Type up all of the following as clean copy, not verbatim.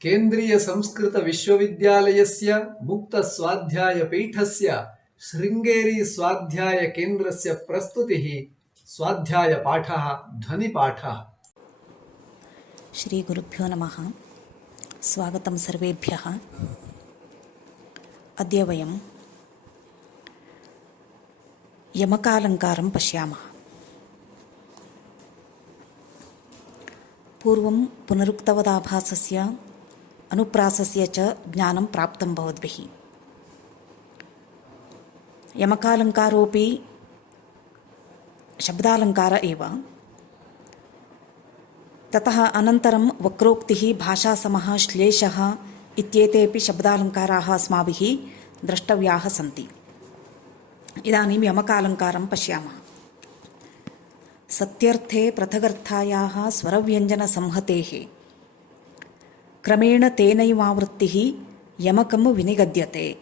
केन्द्रीय संस्कृत विश्वविद्यालयस्य मुक्तस्वाध्यायपीठस्य शृङ्गेरी स्वाध्याय केन्द्रस्य प्रस्तुतिः स्वाध्यायपाठः ध्वनिपाठः। श्री गुरुभ्यो नमः। स्वागतं सर्वेभ्यः। अद्य वयं यमकालङ्कारं पश्यामः। पूर्वं पुनरुक्तवदाभासस्य अनुप्रासस्य च ज्ञानं प्राप्तं भवद्भिः। यमकालङ्कारोऽपि शब्दालङ्कार एव। ततः अनन्तरं वक्रोक्तिः, भाषासमः, श्लेषः इत्येतेऽपि शब्दालङ्काराः अस्माभिः द्रष्टव्याः सन्ति। इदानीं यमकालङ्कारं पश्यामः। सत्यर्थे पृथगर्थायाः स्वरव्यञ्जनसंहतेः क्रमेण तेनैवावृत्तिः यमकं विनिगद्यते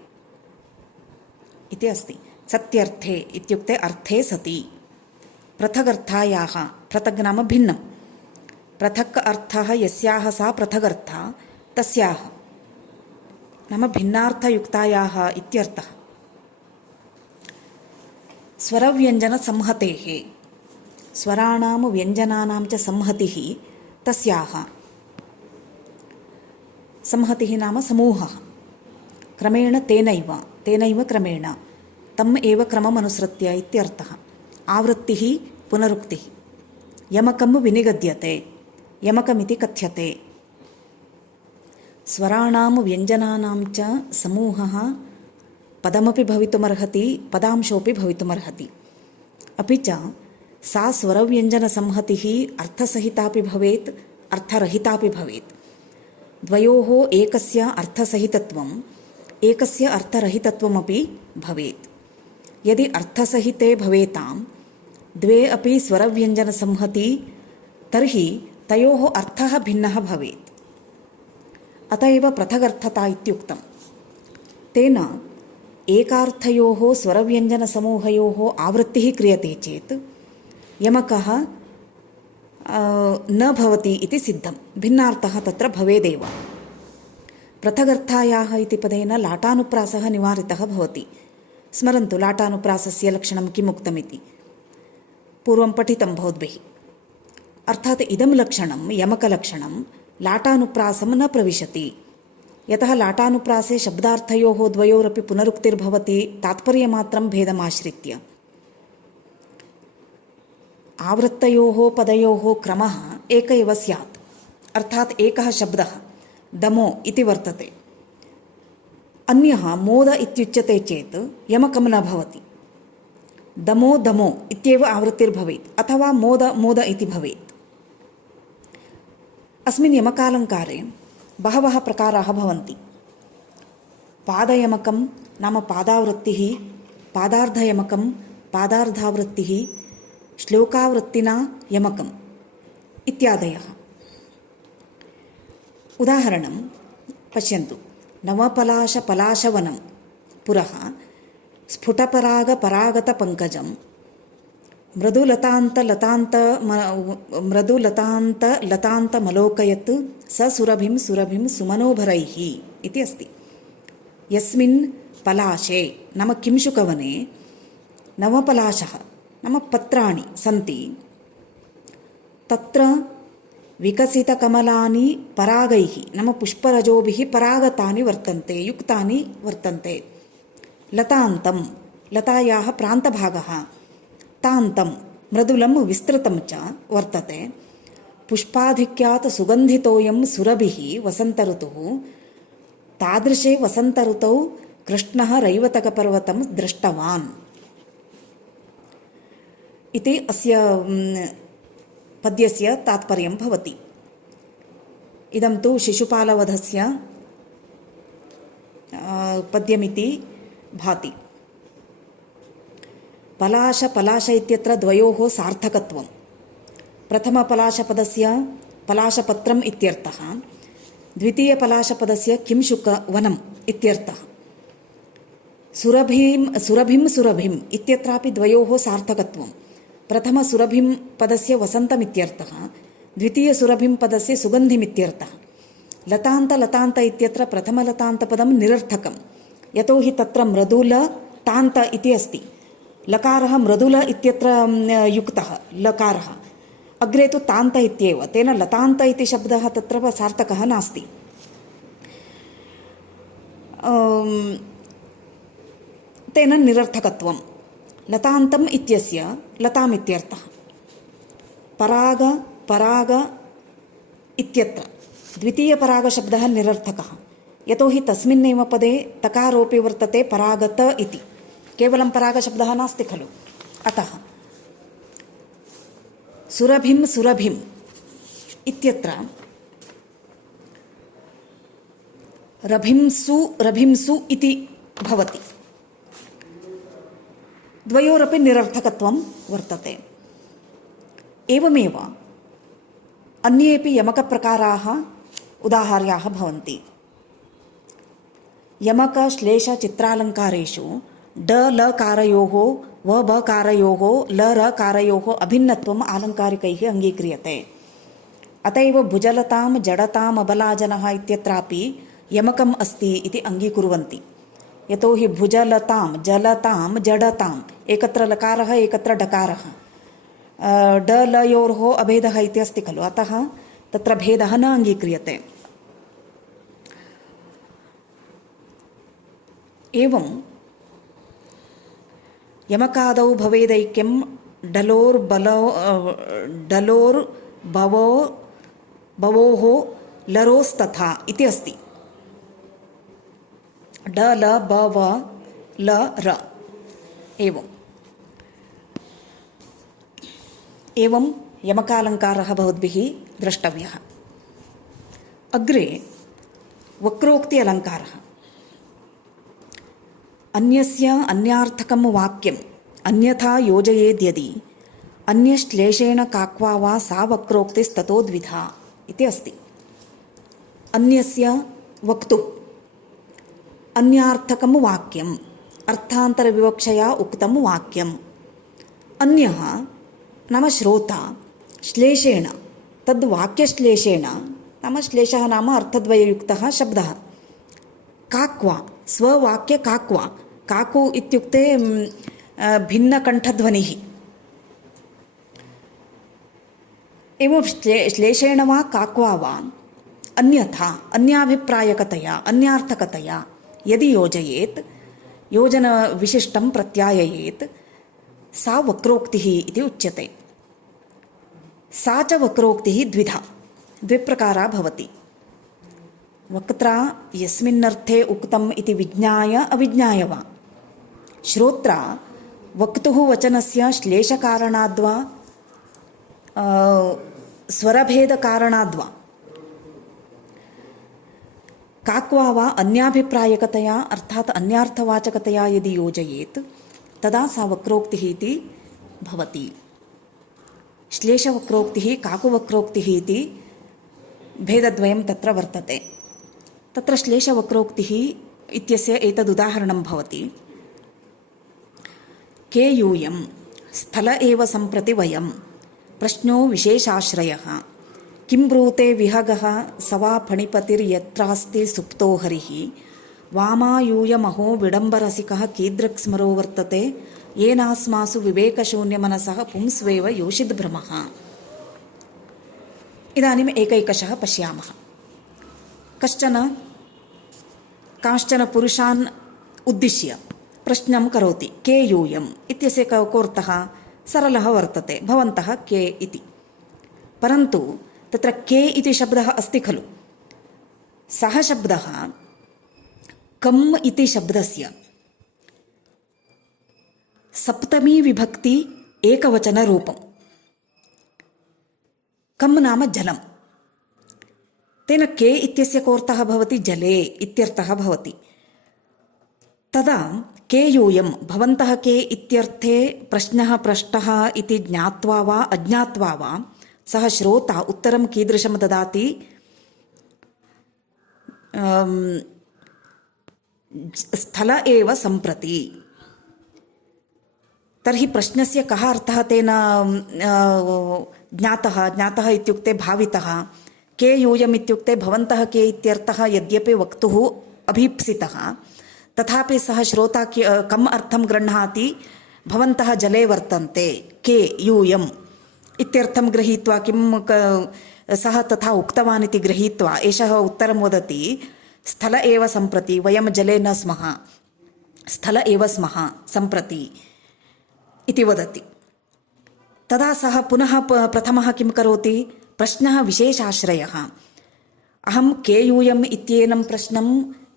इति अस्ति। सत्यर्थे इत्युक्ते अर्थे सति, पृथगर्थायाः, पृथग् नाम भिन्नं, पृथक् अर्थः यस्याः सा पृथगर्था तस्याः नाम भिन्नार्थयुक्तायाः इत्यर्थः। स्वरव्यञ्जनसंहतेः, स्वराणां व्यञ्जनानां च संहतिः तस्याः, संहतिः नाम समूहः, क्रमेण तेनैव, तेनैव क्रमेण, तम् एव क्रममनुसृत्य इत्यर्थः। आवृत्तिः पुनरुक्तिः। यमकं विनिगद्यते, यमकमिति कथ्यते। स्वराणां व्यञ्जनानां च समूहः पदमपि भवितुमर्हति, पदांशोऽपि भवितुमर्हति। अपि च सा स्वरव्यञ्जनसंहतिः अर्थसहितापि भवेत्, अर्थरहितापि भवेत्। द्वयोः एकस्य अर्थसहितत्वम्, एकस्य अर्थरहितत्वमपि भवेत्। यदि अर्थसहिते भवेतां द्वे अपि स्वरव्यञ्जनसंहति, तर्हि तयोः अर्थः भिन्नः भवेत्। अत एव पृथगर्थता इत्युक्तम्। तेन एकार्थयोः स्वरव्यञ्जनसमूहयोः आवृत्तिः क्रियते चेत् यमकः न भवति इति सिद्धं। भिन्नार्थः तत्र भवेदेव। पृथगर्थायाः इति पदेन लाटानुप्रासः निवारितः भवति। स्मरन्तु लाटानुप्रासस्य लक्षणं किम् उक्तमिति। पूर्वं पठितं भवद्भिः। अर्थात् इदं लक्षणं, यमकलक्षणं, लाटानुप्रासं न प्रविशति। यतः लाटानुप्रासे शब्दार्थयोः द्वयोरपि पुनरुक्तिर्भवति, तात्पर्यमात्रं भेदमाश्रित्य। आवृत्तयोः पदयोः क्रमः एक एव स्यात्। अर्थात् एकः शब्दः दमो इति वर्तते, अन्यः मोद इत्युच्यते चेत् यमकं न भवति। दमो दमो इत्येव आवृत्तिर्भवेत्, अथवा मोद मोद इति भवेत्। अस्मिन् यमकालङ्कारे बहवः प्रकाराः भवन्ति। पादयमकं नाम पादावृत्तिः, पादार्धयमकं, पादार्धावृत्तिः, श्लोकावृत्तिना यमकम् इत्यादयः। उदाहरणं पश्यन्तु। नवपलाशपलाशवनं पुरः स्फुटपरागपरागतपङ्कजं मृदुलतान्तलतान्तमलोकयत् स सुरभिं सुरभिं सुमनोभरैः इति अस्ति। यस्मिन् पलाशे नाम किंशुकवने नवपलाशः नाम पत्राणि सन्ति, तत्र विकसितकमलानि परागैः नाम पुष्परजोभिः परागतानि वर्तन्ते, युक्तानि वर्तन्ते। लतान्तं, लतायाः प्रान्तभागः, तान्तं मृदुलं विस्तृतं च वर्तते। पुष्पाधिक्यात् सुगन्धितोऽयं सुरभिः वसन्तऋतुः। तादृशे वसन्तऋतौ कृष्णः रैवतकपर्वतं दृष्टवान् इति अस्य पद्यस्य तात्पर्यं भवति। इदं तु शिशुपालवधस्य पद्यमिति भाति। पलाश पलाश इत्यत्र द्वयोः सार्थकत्वं। प्रथमपलाशपदस्य पलाशपत्रम् इत्यर्थः, द्वितीयपलाशपदस्य किंशुकवनम् इत्यर्थः। सुरभिं सुरभिम् इत्यत्रापि द्वयोः सार्थकत्वं। प्रथमसुरभिं पदस्य वसन्तमित्यर्थः, द्वितीयसुरभिं पदस्य सुगन्धिमित्यर्थः। लतान्त लतान्त इत्यत्र प्रथमलतान्तपदं निरर्थकं यतोहि तत्र मृदुल तान्त इति अस्ति। लकारः मृदुल इत्यत्र युक्तः लकारः, अग्रे तु तान्त इत्येव, तेन लतान्त इति शब्दः तत्र सार्थकः नास्ति। तेन निरर्थकत्वं। लतान्तम् इत्यस्य लताम् इत्यर्थः। पराग पराग इत्यत्र द्वितीयपरागशब्दः निरर्थकः यतोहि तस्मिन्नेव पदे तकारोऽपि वर्तते परागत इति, केवलं परागशब्दः नास्ति खलु। अतः सुरभिं सुरभिम् इत्यत्र रभिंसु रभिंसु इति भवति। द्वयोरपि निरर्थकत्वं वर्तते। एवमेव अन्येपि यमकप्रकाराः उदाहार्याः भवन्ति। यमकश्लेषचित्रालङ्कारेषु ड लकारयोः व बकारयोः ल रकारयोः अभिन्नत्वम् आलङ्कारिकैः अङ्गीक्रियते। अत एव भुजलतां जडताम् अबलाजनः इत्यत्रापि यमकम् अस्ति इति अङ्गीकुर्वन्ति। यतोहि भुजलतां जलतां जडताम् एकत्र लकारः एकत्र डकारः, ड लयोः अभेदः इति अस्ति खलु, अतः तत्र भेदः न अङ्गीक्रियते। एवं यमकादौ भवेदैक्यं डलोर्बवोः लरोस्तथा इति अस्ति। ड ल ब व ल र एवं यमकालङ्कारः भवद्भिः द्रष्टव्यः। अग्रे वक्रोक्ति अलङ्कारः। अन्यस्य अन्यार्थकं वाक्यम् अन्यथा योजयेद्यदि अन्यश्लेषेण काक्वा वा सा वक्रोक्तिस्ततो द्विधा इति अस्ति। अन्यस्य वक्तुः अन्यार्थकं वाक्यम् अर्थान्तरविवक्षया उक्तं वाक्यम्। अन्यः नाम श्रोता श्लेषेण तद्वाक्यश्लेषेण, नाम श्लेषः नाम अर्थद्वययुक्तः शब्दः। काक्वा स्ववाक्य काक्वा, काकु इत्युक्ते भिन्नकण्ठध्वनिः। एवं श्लेषेण वा काक्वा वा अन्यथा अन्याभिप्रायकतया अन्यार्थकतया यदि योजयेत्, योजनविशिष्टं प्रत्याययेत्, सा वक्रोक्तिः इति उच्यते। सा च वक्रोक्तिः द्विधा द्विप्रकारा भवति। वक्त्रा यस्मिन्नर्थे उक्तम् इति विज्ञाय अविज्ञाय वा। श्रोत्रा वक्तुः वचनस्य श्लेषकारणाद्वा स्वरभेदकारणाद्वा काक्वा वा अन्याभिप्रायकतया अर्थात् अन्यार्थवाचकतया यदि योजयेत् तदा सा वक्रोक्तिः इति भवति। श्लेषवक्रोक्तिः काकुवक्रोक्तिः इति भेदद्वयं तत्र वर्तते। तत्र श्लेषवक्रोक्तिः इत्यस्य एतदुदाहरणं भवति। के यूयं स्थल एव सम्प्रति वयं प्रश्नो विशेषाश्रयः किं ब्रूते विहगः स वा फणिपतिर्यत्रास्ति सुप्तो हरिः वामायूयमहो विडम्बरसिकः कीदृक्स्मरो वर्तते येनास्मासु विवेकशून्यमनसः पुंस्वेव योषिद्भ्रमः। इदानीम् एकैकशः पश्यामः। कांश्चन पुरुषान् उद्दिश्य प्रश्नं करोति, के यूयम् इत्यस्य कोऽर्थः सरलः वर्तते, भवन्तः के इति। परन्तु तत्र के इति शब्दः अस्ति खलु, सः शब्दः कम् इति शब्दस्य सप्तमी विभक्ति एकवचनरूपम्। कम् नाम जलम्। तेन के इत्यस्य कोऽर्थः भवति, जले इत्यर्थः भवति। तदा के यूयं भवन्तः के इत्यर्थे प्रश्नः पृष्टः इति ज्ञात्वा वा अज्ञात्वा वा सः श्रोता उत्तरं कीदृशं ददाति, स्थल एव सम्प्रति। तर्हि प्रश्नस्य कः अर्थः तेन ज्ञातः इत्युक्ते भावितः, के यूयम् इत्युक्ते भवन्तः के इत्यर्थः यद्यपि वक्तुः अभीप्सितः तथापि सः श्रोता कम् अर्थं गृह्णाति भवन्तः जले वर्तन्ते के यूयम् इत्यर्थं गृहीत्वा सः तथा उक्तवान् इति गृहीत्वा एषः उत्तरं वदति स्थल एव सम्प्रति वयं जले न स्मः स्थल एव स्मः सम्प्रति इति वदति। तदा सः पुनः प्रथमः किं करोति प्रश्नः विशेषाश्रयः अहं के यूयम् इत्येनं प्रश्नं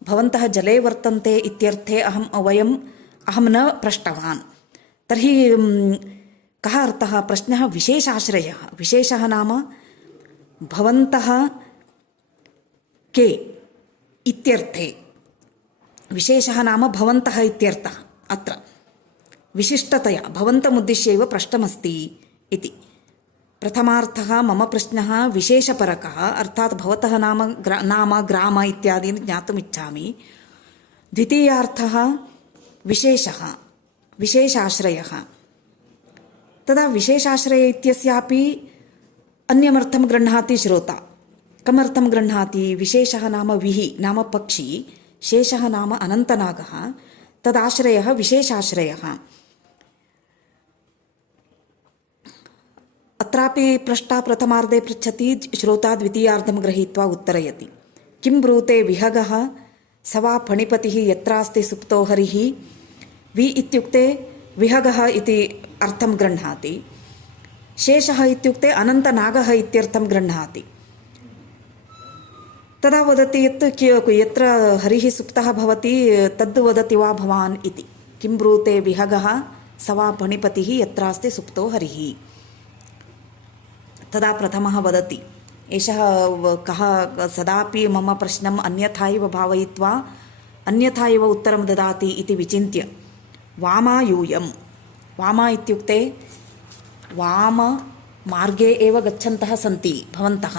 भवन्तः जले वर्तन्ते इत्यर्थे अहं न पृष्टवान् तर्हि कः अर्थः प्रश्नः विशेषाश्रयः विशेषः नाम भवन्तः के इत्यर्थे विशेषः नाम भवन्तः इत्यर्थः अत्र विशिष्टतया भवन्तमुद्दिश्य एव पृष्टमस्ति इति प्रथमार्थः मम प्रश्नः विशेषपरकः अर्थात् भवतः नाम ग्राम इत्यादीनि ज्ञातुम् इच्छामि। द्वितीयार्थः विशेषः विशेषाश्रयः तदा विशेषाश्रय इत्यस्यापि अन्यमर्थं गृह्णाति श्रोता कमर्थं गृह्णाति विशेषः नाम विहि नाम पक्षी शेषः नाम अनन्तनागः तदाश्रयः विशेषाश्रयः। अत्रापि पृष्टा प्रथमार्धे पृच्छति श्रोता द्वितीयार्धं गृहीत्वा उत्तरयति किं ब्रूते विहगः स वा फणिपतिः यत्रास्ति सुप्तो हरिः वि इत्युक्ते विहगः इति अर्थं गृह्णाति शेषः इत्युक्ते अनन्तनागः इत्यर्थं गृह्णाति। तदा वदति यत् यत्र हरिः सुप्तः भवति तद् वदति वा भवान् इति किं ब्रूते विहगः स वा फणिपतिः यत्रास्ति सुप्तो हरिः। तदा प्रथमः वदति एषः कः सदापि मम प्रश्नम् अन्यथा एव भावयित्वा अन्यथा एव उत्तरं ददाति इति विचिन्त्य वामायूयं वामा इत्युक्ते वाममार्गे एव गच्छन्तः सन्ति भवन्तः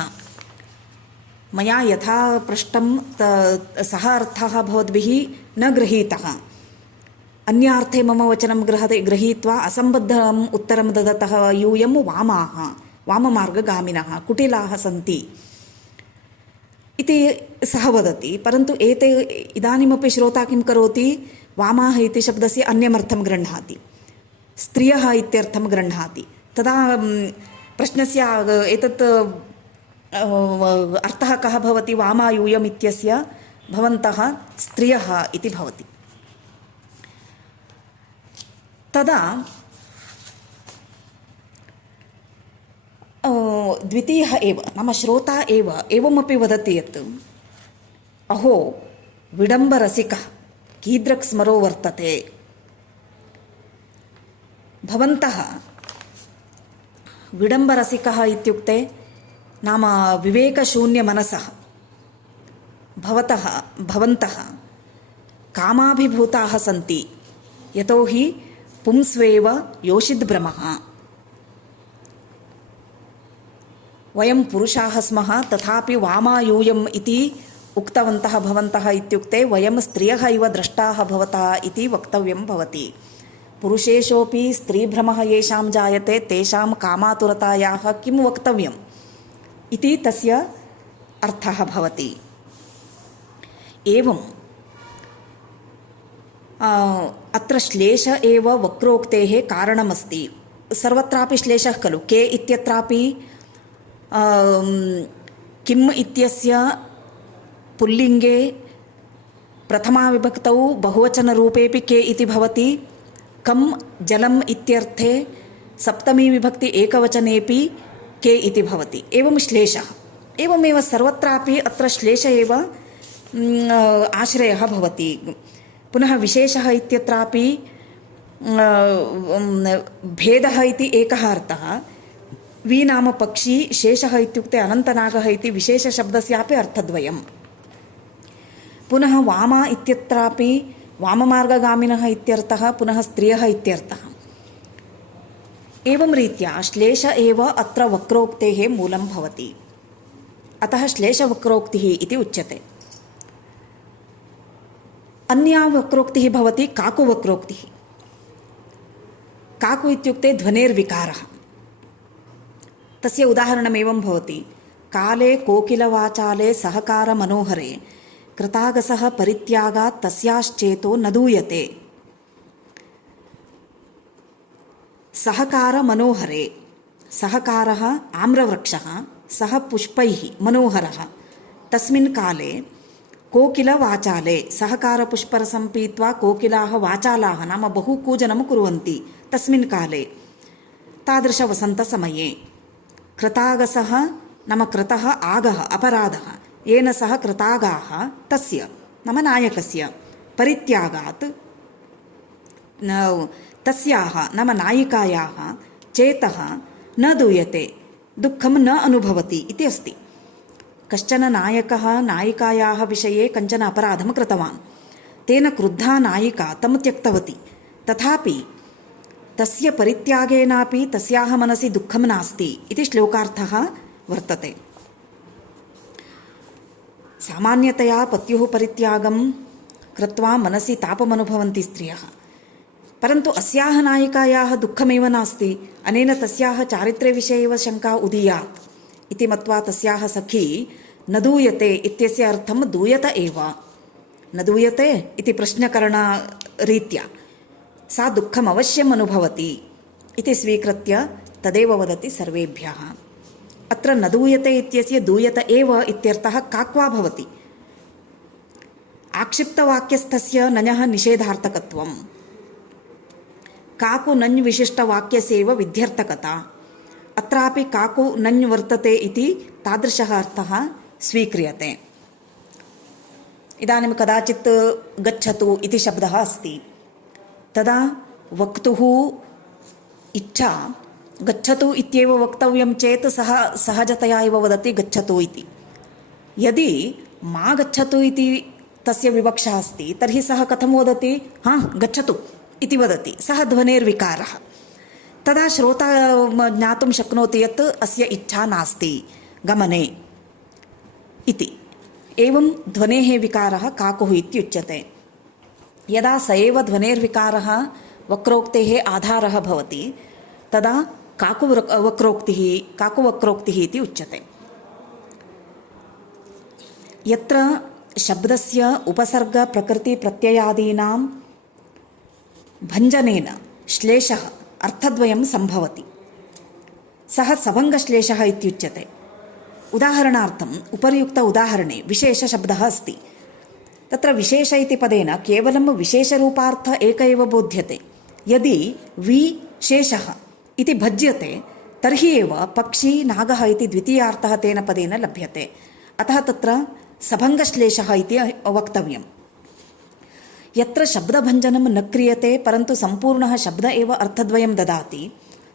मया यथा पृष्टं सः अर्थः भवद्भिः न गृहीतः अन्यार्थे मम वचनं गृहीत्वा असम्बद्धम् उत्तरं ददतः यूयं वामाः वाममार्गगामिनः कुटिलाः सन्ति इति सः वदति। परन्तु एते इदानीमपि श्रोता किं करोति वामाः इति शब्दस्य अन्यमर्थं गृह्णाति स्त्रियः इत्यर्थं गृह्णाति। तदा प्रश्नस्य एतत् अर्थः कः भवति वामायूयम् इत्यस्य भवन्तः स्त्रियः इति भवति। तदा द्वितीयः एव नाम श्रोता एव एवमपि वदति यत् अहो विडम्बरसिकः कीदृक् स्मरो वर्तते भवन्तः विडम्बरसिकः इत्युक्ते नाम विवेकशून्यमनसः भवन्तः कामाभिभूताः सन्ति यतोहि पुंस्वेव योषिद्भ्रमः वयं पुरुषाः स्मः तथापि वामायूयम् इति उक्तवन्तः भवन्तः इत्युक्ते वयं स्त्रियः इव द्रष्टाः भवता इति वक्तव्यं भवति। पुरुषेषोऽपि स्त्रीभ्रमः येषां जायते तेषां कामातुरतायाः किं वक्तव्यम् इति तस्य अर्थः भवति। एवं अत्र श्लेष एव वक्रोक्तेः कारणमस्ति। सर्वत्रापि श्लेषः खलु के इत्यत्रापि किम् इत्यस्य पुल्लिङ्गे प्रथमाविभक्तौ बहुवचनरूपेऽपि के इति भवति कं जलम् इत्यर्थे सप्तमीविभक्ति एकवचनेऽपि के इति भवति। एवं श्लेषः एवमेव सर्वत्रापि अत्र श्लेष एव आश्रयः भवति। पुनः विशेषः इत्यत्रापि भेदः इति एकः अर्थः वि नाम पक्षी शेषः इत्युक्ते अनन्तनागः इति विशेषशब्दस्यापि अर्थद्वयम्। पुनः वामा इत्यत्रापि वाममार्गगामिनः इत्यर्थः पुनः स्त्रियः इत्यर्थः। एवं रीत्या श्लेष एव अत्र वक्रोक्तेः मूलं भवति। अतः श्लेषवक्रोक्तिः इति उच्यते। अन्या वक्रोक्तिः भवति काकुवक्रोक्तिः। काकु इत्युक्ते ध्वनेर्विकारः। तस्य उदाहरणम् एवं भवति काले कोकिलवाचाले सहकारमनोहरे कृतागसः परित्यागात् तस्याश्चेतो न दूयते। सहकारमनोहरे, सहकारः आम्रवृक्षः, सः पुष्पैः मनोहरः, तस्मिन् काले कोकिलवाचाले, सहकारपुष्परसं पीत्वा कोकिलाः वाचालाः नाम बहु कूजनं कुर्वन्ति तस्मिन् काले, तादृशवसन्तसमये कृतागसः नाम कृतः आगः अपराधः येन सह कृतागाः तस्य नाम नायकस्य परित्यागात् तस्याः नाम नायिकायाः चेतः न दूयते, दुःखं न अनुभवति इति अस्ति। कश्चन नायकः नायिकायाः विषये कञ्चन अपराधं कृतवान्, तेन क्रुद्धा नायिका तं त्यक्तवती, तथापि तस्य परित्यागेनापि तस्याः मनसि दुःखं नास्ति इति श्लोकार्थः वर्तते। सामान्यतया पत्युः परित्यागं कृत्वा मनसि तापमनुभवन्ति स्त्रियः, परन्तु अस्याः नायिकायाः दुःखमेव नास्ति, अनेन तस्याः चारित्र्यविषये एव शङ्का उदीयात् इति मत्वा तस्याः सखी न दूयते इत्यस्य अर्थं दूयत एव, न दूयते इति प्रश्नकरणरीत्या सा दुःखम् अवश्यम् अनुभवति इति स्वीकृत्य तदेव वदति सर्वेभ्यः। अत्र न दूयते इत्यस्य दूयत एव इत्यर्थः काक्वा भवति। आक्षिप्तवाक्यस्थस्य नञः निषेधार्थकत्वम्, काकु नञ् विशिष्टवाक्यस्यैव विध्यर्थकता, अत्रापि काकु नञ् वर्तते इति तादृशः अर्थः स्वीक्रियते। इदानीं कदाचित् गच्छतु इति शब्दः अस्ति, तदा वक्तुः इच्छा गच्छतु इत्येव वक्तव्यं चेत् सः सहजतया एव वदति गच्छतु इति। यदि मा गच्छतु इति तस्य विवक्षा अस्ति तर्हि सः कथं वदति, हा गच्छतु इति वदति, सः ध्वनेर्विकारः। तदा श्रोता ज्ञातुं शक्नोति यत् अस्य इच्छा नास्ति गमने इति। एवं ध्वनेः विकारः काकुः इत्युच्यते। यदा स एव ध्वनेर्विकारः वक्रोक्तेः आधारः भवति तदा काकुवक्रोक्तिः इति उच्यते। यत्र शब्दस्य उपसर्गप्रकृतिप्रत्ययादीनां भञ्जनेन श्लेषः अर्थद्वयं सम्भवति, सः सभङ्गश्लेषः इत्युच्यते। उदाहरणार्थम् उपर्युक्त उदाहरणे विशेषशब्दः अस्ति, तत्र विशेष इति पदेन केवलं विशेषरूपार्थ एक एव बोध्यते। यदि विशेषः इति भज्यते तर्हि एव पक्षी नागः इति द्वितीयार्थः तेन पदेन लभ्यते, अतः तत्र सभङ्गश्लेषः इति वक्तव्यम्। यत्र शब्दभञ्जनं न क्रियते परन्तु सम्पूर्णः शब्द एव अर्थद्वयं ददाति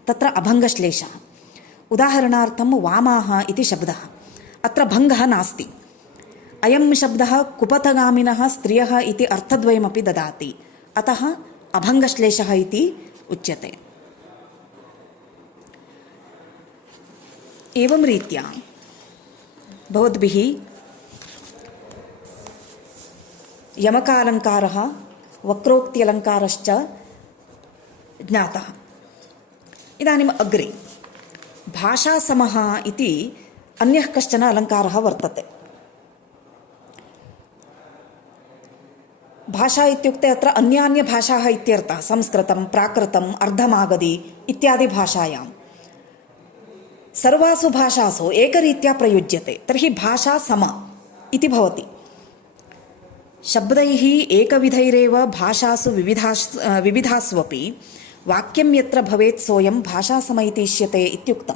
तत्र अभङ्गश्लेषः। उदाहरणार्थं वामाः इति शब्दः, अत्र भङ्गः नास्ति। अयं शब्दः कुपथगामिनः स्त्रियः इति अर्थद्वयमपि ददाति, अतः अभङ्गश्लेषः इति उच्यते। एवं रीत्या भवद्भिः यमकालङ्कारः वक्रोक्त्यलङ्कारश्च ज्ञातः। इदानीम् अग्रे भाषासमः इति अन्यः कश्चन अलङ्कारः वर्तते। भाषा इत्युक्ते अत्र अन्यान्यभाषाः इत्यर्थः, संस्कृतं, प्राकृतम्, अर्धमागधी इत्यादि भाषायां सर्वासु भाषासु एकरीत्या प्रयुज्यते, तर्हि भाषा सम इति भवति। शब्दैः एकविधैरेव भाषासु विविधास्वपि वाक्यं यत्र भवेत् सोऽयं भाषासम इति इष्यते इत्युक्तम्।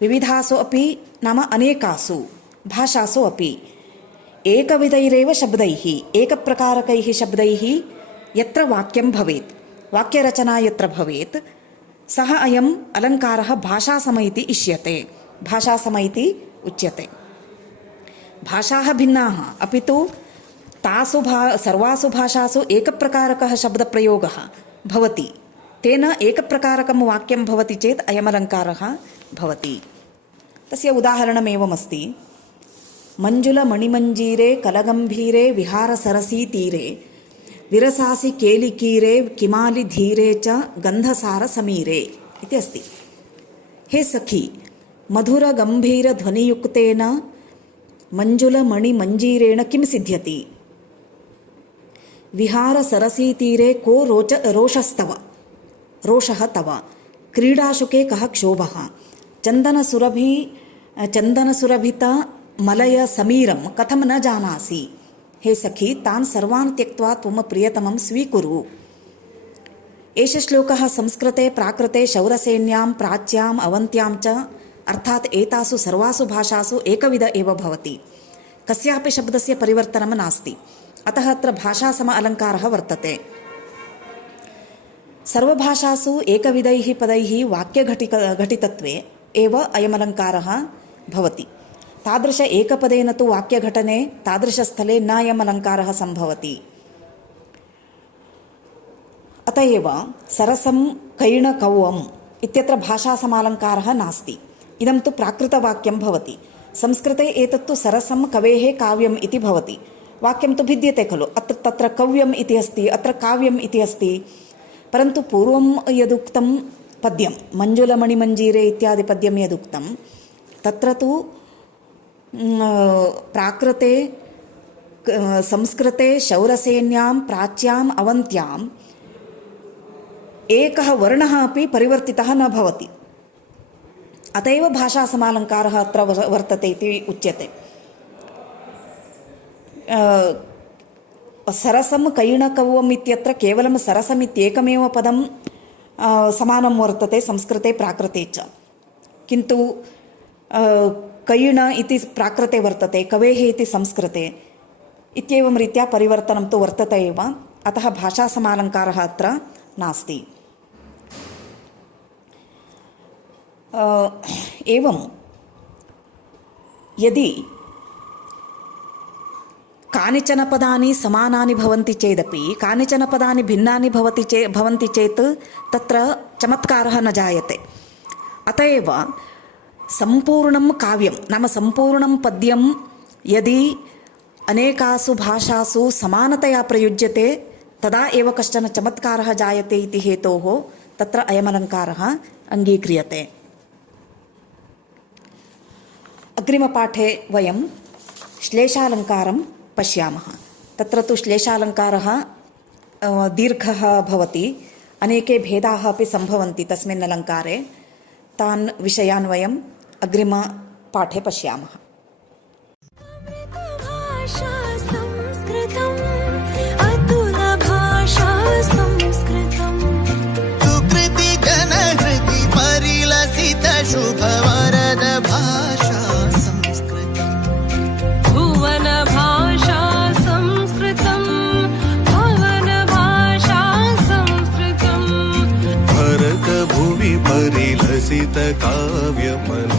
विविधासु अपि नाम अनेकासु भाषासु अपि एकविधैरेव शब्दैः एकप्रकारकैः शब्दैः यत्र वाक्यं भवेत्, वाक्यरचना यत्र भवेत्, सः अयम् अलङ्कारः भाषासम इति इष्यते, भाषासम इति उच्यते। भाषाः भिन्नाः, अपि तु तासु सर्वासु भाषासु एकप्रकारकः शब्दप्रयोगः भवति, तेन एकप्रकारकं वाक्यं भवति चेत् अयमलङ्कारः भवति। तस्य उदाहरणमेवमस्ति, मञ्जुलमणिमञ्जीरे कलगम्भीरे विहारसरसीतीरे विरसासि केलिकीरे किमालिधीरे च गन्धसारसमीरे इति अस्ति। हे सखी, मधुरगम्भीरध्वनियुक्तेन मञ्जुलमणिमञ्जीरेण किं सिद्ध्यति? विहारसरसीतीरे को रोषस्तव रोषः तव? क्रीडाशुके कः क्षोभः? चन्दनसुरभितमलयसमीरं कथं न जानासि? हे सखी, तान् सर्वान् त्यक्त्वा त्वं प्रियतमं स्वीकुरु। एष श्लोकः संस्कृते प्राकृते शौरसेन्यां प्राच्याम् अवन्त्यां च अर्थात् एतासु सर्वासु भाषासु एकविध एव भवति। कस्यापि शब्दस्य परिवर्तनं नास्ति। अतः अत्र भाषासम अलङ्कारः वर्तते। सर्वभाषासु एकविधैः पदैः वाक्यघटितत्वे एव अयमलङ्कारः भवति। तादृश एकपदेन तु वाक्यघटने तादृशस्थले न अयमलङ्कारः सम्भवति। अत एव सरसं कैणकौवम् इत्यत्र भाषासमालङ्कारः नास्ति। इदं तु प्राकृतवाक्यं भवति। संस्कृते एतत्तु सरसं कवेः काव्यम् इति भवति। वाक्यं तु भिद्यते खलु। तत्र कव्यम् इति अस्ति, अत्र काव्यम् इति अस्ति। परन्तु पूर्वं यदुक्तं पद्यं मञ्जुलमणिमञ्जीरे इत्यादि पद्यं यदुक्तं तत्र तु प्राकृते संस्कृते शौरसेन्यां प्राच्याम् अवन्त्याम् एकः वर्णः अपि परिवर्तितः न भवति। अत एव भाषासमालङ्कारः अत्र वर्तते इति उच्यते। सरसं कैणकौवम् इत्यत्र केवलं सरसम् इत्येकमेव पदं समानं वर्तते संस्कृते प्राकृते च। किन्तु कैण इति प्राकृते वर्तते, कवेः इति संस्कृते इत्येवं रीत्या परिवर्तनं तु वर्तते एव। अतः भाषासमालङ्कारः अत्र नास्ति। एवं यदि कानिचन पदानि समानानि भवन्ति चेदपि कानिचन पदानि भिन्नानि भवन्ति चेत् तत्र चमत्कारः न जायते। अत एव सम्पूर्णं काव्यं नाम सम्पूर्णं पद्यं यदि अनेकासु भाषासु समानतया प्रयुज्यते तदा एव कश्चन चमत्कारः जायते इति हेतोः तत्र अयमलङ्कारः अङ्गीक्रियते। अग्रिमपाठे वयं श्लेषालङ्कारं पश्यामः। तत्र तु श्लेषालङ्कारः दीर्घः भवति। अनेके भेदाः अपि सम्भवन्ति तस्मिन् अलङ्कारे। तान् विषयान् वयम् अग्रिमपाठे पश्यामः। शुभवरद भाषा संस्कृतं भुवन भाषा संस्कृतं भवन भाषा संस्कृतं भरत भुवि परिलसित काव्यमनु